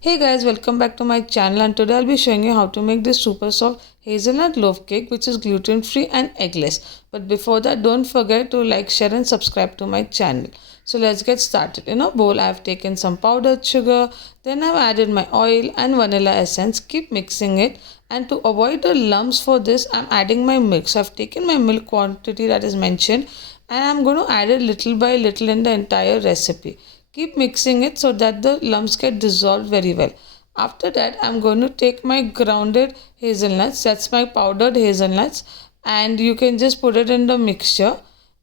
Hey guys, welcome back to my channel, and today I'll be showing you how to make this super soft hazelnut loaf cake which is gluten free and eggless. But before that, don't forget to like, share and subscribe to my channel. So let's get started. In a bowl, I've taken some powdered sugar, then I've added my oil and vanilla essence. Keep mixing it, and to avoid the lumps for this, I'm adding my milk. So I've taken my milk quantity that is mentioned, and I'm going to add it little by little in the entire recipe. Keep mixing it so that the lumps get dissolved very well. After that, I'm going to take my grounded hazelnuts, that's my powdered hazelnuts, and you can just put it in the mixture.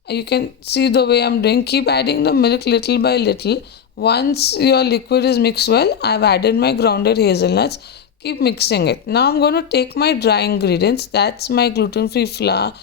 You can see the way I'm doing. Keep adding the milk little by little. Once your liquid is mixed well, I've added my grounded hazelnuts. Keep mixing it. Now I'm going to take my dry ingredients, that's my gluten-free flour,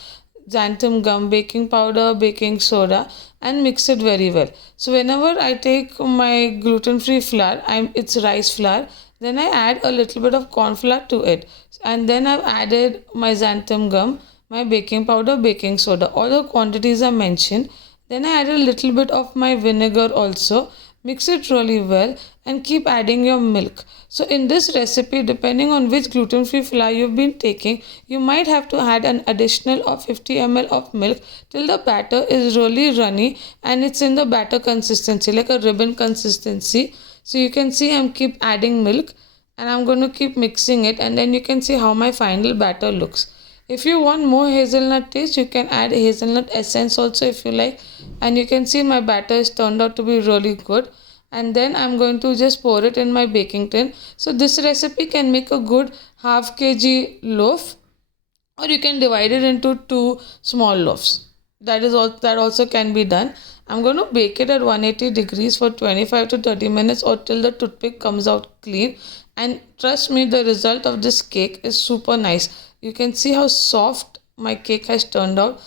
xanthan gum, baking powder, baking soda, and mix it very well. So whenever I take my gluten-free flour, it's rice flour, then I add a little bit of cornflour to it, and then I've added my xanthan gum, my baking powder, baking soda. All the quantities are mentioned. Then I add a little bit of my vinegar also. Mix it really well and keep adding your milk. So in this recipe, depending on which gluten-free flour you've been taking, you might have to add an additional of 50 ml of milk till the batter is really runny and it's in the batter consistency, like a ribbon consistency. So you can see I'm keep adding milk and I'm going to keep mixing it, and then you can see how my final batter looks. If you want more hazelnut taste, you can add hazelnut essence also if you like. And you can see my batter is turned out to be really good. And then I'm going to just pour it in my baking tin. So this recipe can make a good half kg loaf, or you can divide it into two small loaves. That also can be done. I'm going to bake it at 180 degrees for 25 to 30 minutes or till the toothpick comes out clean. And trust me, the result of this cake is super nice. You can see how soft my cake has turned out,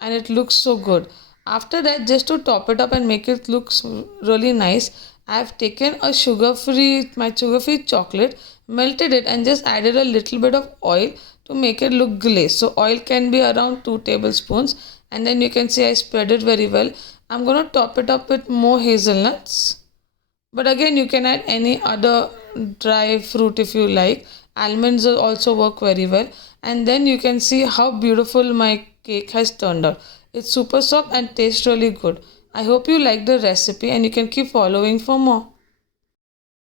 and it looks so good. After that, just to top it up and make it look really nice, I have taken my sugar-free chocolate, melted it and just added a little bit of oil to make it look glazed. So oil can be around 2 tablespoons, and then you can see I spread it very well. I'm going to top it up with more hazelnuts. But again, you can add any other dry fruit if you like. Almonds also work very well. And then you can see how beautiful my cake has turned out. It's super soft and tastes really good. I hope you like the recipe and you can keep following for more.